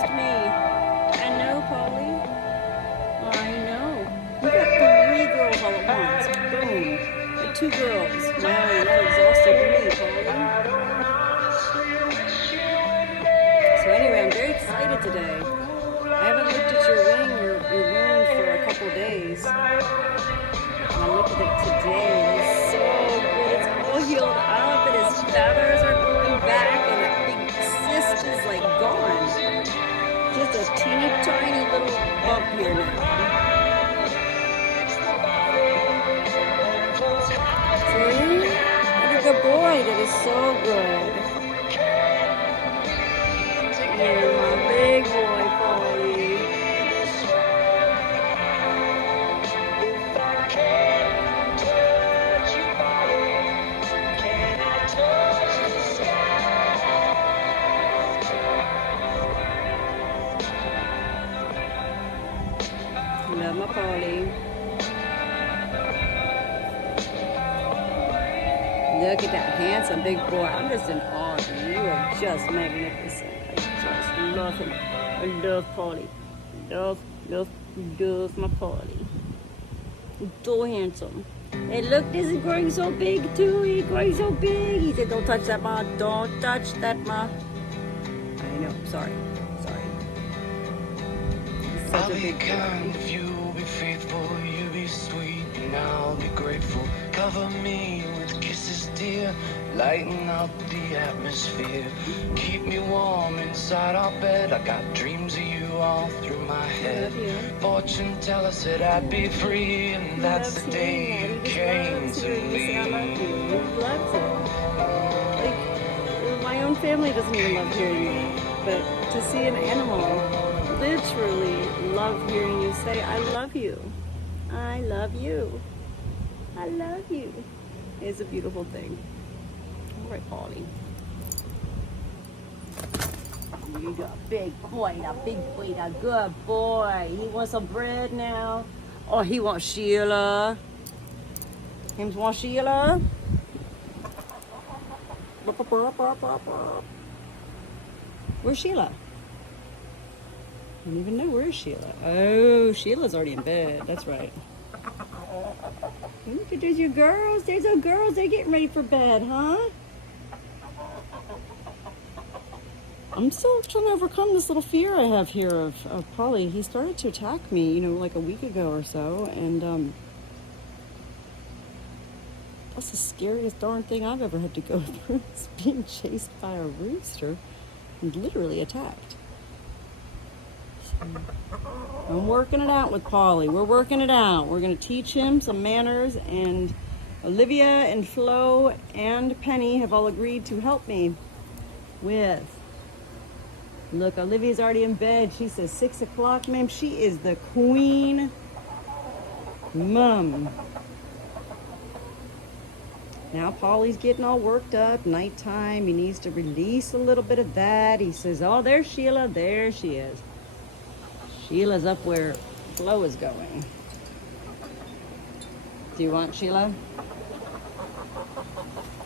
just me. I know, Paulie. I know. You got 3 girls all at once. Boom. Like 2 girls. Wow, that exhausted me, Paulie. So anyway, I'm very excited today. I haven't looked at your wing, your wound for a couple days. And I looked at it today. It's so good. It's all healed up and his feathers are going back and that big cyst is like gone. Just a teeny tiny little bump here now. See? What a good boy. That is so good. You're my big boy, Paulie. Love my Paulie. Look at that handsome big boy. I'm just in awe of you. You are just magnificent. I just love him. I love Paulie. Love my Paulie. So handsome. And look, this is growing so big too. He's growing so big. He said, don't touch that, Ma. Don't touch that, Ma. I know. Sorry. He's such I'll a be big kind boy. if you be faithful, you be sweet, and I'll be grateful. Cover me with kisses, dear, lighten up the atmosphere. Keep me warm inside our bed. I got dreams of you all through my head. Love you. Fortune teller said I'd be free, and that's the day you came to me. I love me. you. He loves it. Like, my own family doesn't even love hearing me. But to see an animal literally love hearing you say, I love you. I love you. I love you. It's a beautiful thing. All right, Paulie. You got a big boy, the good boy. He wants some bread now. Oh, he wants Sheila. Him want Sheila. Where's Sheila? I don't even know. Where is Sheila? Oh, Sheila's already in bed. That's right. Look at there's your girls. There's our girls. They're getting ready for bed, huh? I'm still trying to overcome this little fear I have here of Paulie. He started to attack me, like a week ago or so, and that's the scariest darn thing I've ever had to go through is being chased by a rooster and literally attacked. So, I'm working it out with Paulie. We're working it out. We're going to teach him some manners, and Olivia and Flo and Penny have all agreed to help me with. Look, Olivia's already in bed. She says 6 o'clock, ma'am. She is the queen mom. Now Paulie's getting all worked up. Nighttime. He needs to release a little bit of that. He says, oh, there's Sheila. There she is. Sheila's up where Flo is going. Do you want Sheila?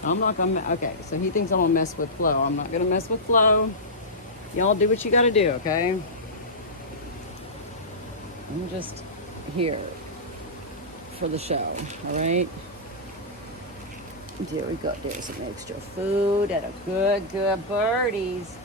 I'm not going to... Okay, so he thinks I'm going to mess with Flo. I'm not going to mess with Flo. Y'all do what you got to do, okay? I'm just here for the show, all right? There we go. There's some extra food and a good birdies.